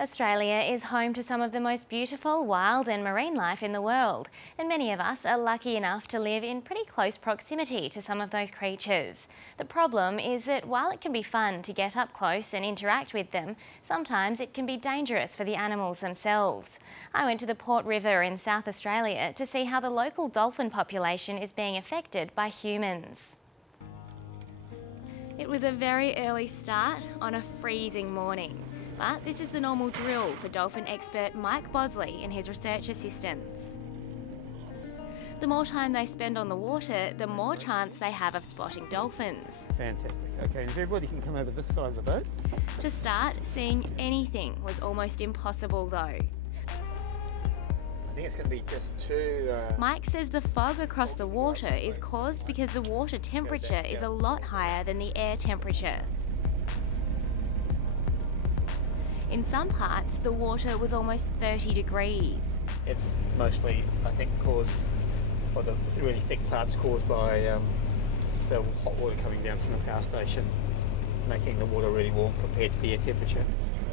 Australia is home to some of the most beautiful wild and marine life in the world, and many of us are lucky enough to live in pretty close proximity to some of those creatures. The problem is that while it can be fun to get up close and interact with them, sometimes it can be dangerous for the animals themselves. I went to the Port River in South Australia to see how the local dolphin population is being affected by humans. It was a very early start on a freezing morning. But this is the normal drill for dolphin expert Mike Bossley and his research assistants. The more time they spend on the water, the more chance they have of spotting dolphins. Fantastic. Okay, and if everybody can come over this side of the boat. To start, seeing anything was almost impossible though. I think it's going to be just too... Mike says the fog across the water is caused because the water temperature is a lot higher than the air temperature. In some parts, the water was almost 30 degrees. It's mostly, I think, caused, or the really thick parts caused by the hot water coming down from the power station, making the water really warm compared to the air temperature.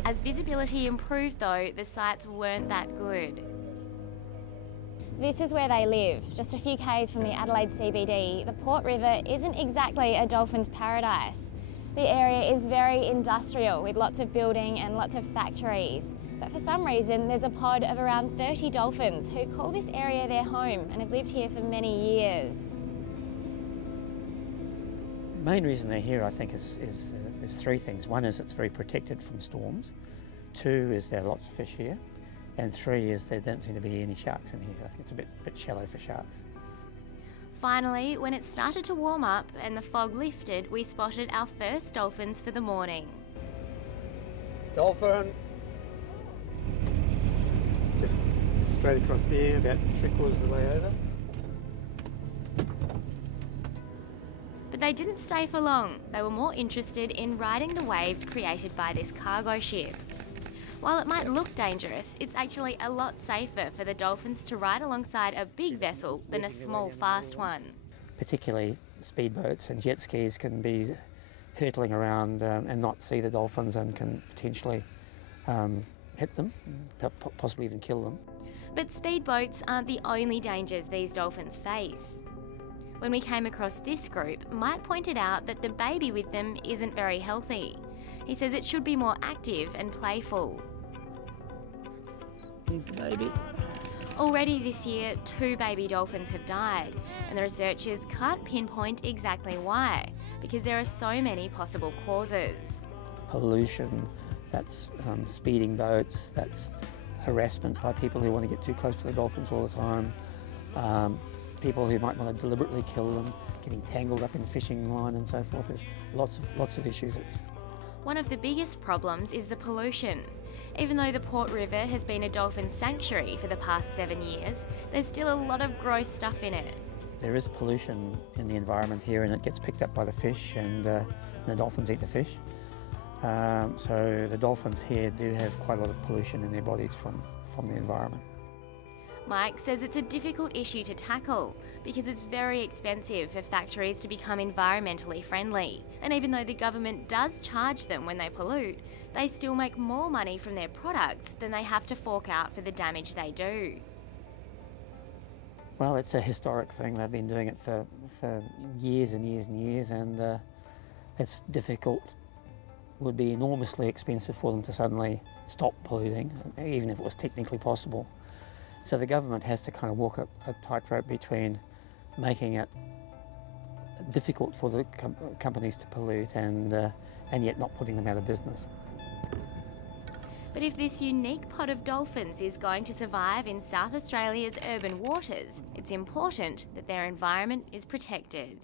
As visibility improved though, the sights weren't that good. This is where they live, just a few k's from the Adelaide CBD. The Port River isn't exactly a dolphin's paradise. The area is very industrial with lots of building and lots of factories. But for some reason, there's a pod of around 30 dolphins who call this area their home and have lived here for many years. The main reason they're here, I think, is three things. One is it's very protected from storms. Two is there are lots of fish here. And three is there don't seem to be any sharks in here. I think it's a bit shallow for sharks. Finally, when it started to warm up and the fog lifted, we spotted our first dolphins for the morning. Dolphin! Just straight across there, about 3/4 of the way over. But they didn't stay for long. They were more interested in riding the waves created by this cargo ship. While it might look dangerous, it's actually a lot safer for the dolphins to ride alongside a big vessel than a small, fast one. Particularly speedboats and jet skis can be hurtling around and not see the dolphins and can potentially hit them, possibly even kill them. But speedboats aren't the only dangers these dolphins face. When we came across this group, Mike pointed out that the baby with them isn't very healthy. He says it should be more active and playful. Here's the baby. Already this year, 2 baby dolphins have died, and the researchers can't pinpoint exactly why, because there are so many possible causes. Pollution, that's speeding boats, that's harassment by people who want to get too close to the dolphins all the time, people who might want to deliberately kill them, getting tangled up in fishing line and so forth. There's lots of issues. One of the biggest problems is the pollution. Even though the Port River has been a dolphin sanctuary for the past 7 years, there's still a lot of gross stuff in it. There is pollution in the environment here and it gets picked up by the fish and the dolphins eat the fish. So the dolphins here do have quite a lot of pollution in their bodies from the environment. Mike says it's a difficult issue to tackle because it's very expensive for factories to become environmentally friendly. And even though the government does charge them when they pollute, they still make more money from their products than they have to fork out for the damage they do. Well, it's a historic thing. They've been doing it for years and years and years, and it's difficult. It would be enormously expensive for them to suddenly stop polluting, even if it was technically possible. So the government has to kind of walk a tightrope between making it difficult for the companies to pollute and yet not putting them out of business. But if this unique pod of dolphins is going to survive in South Australia's urban waters, it's important that their environment is protected.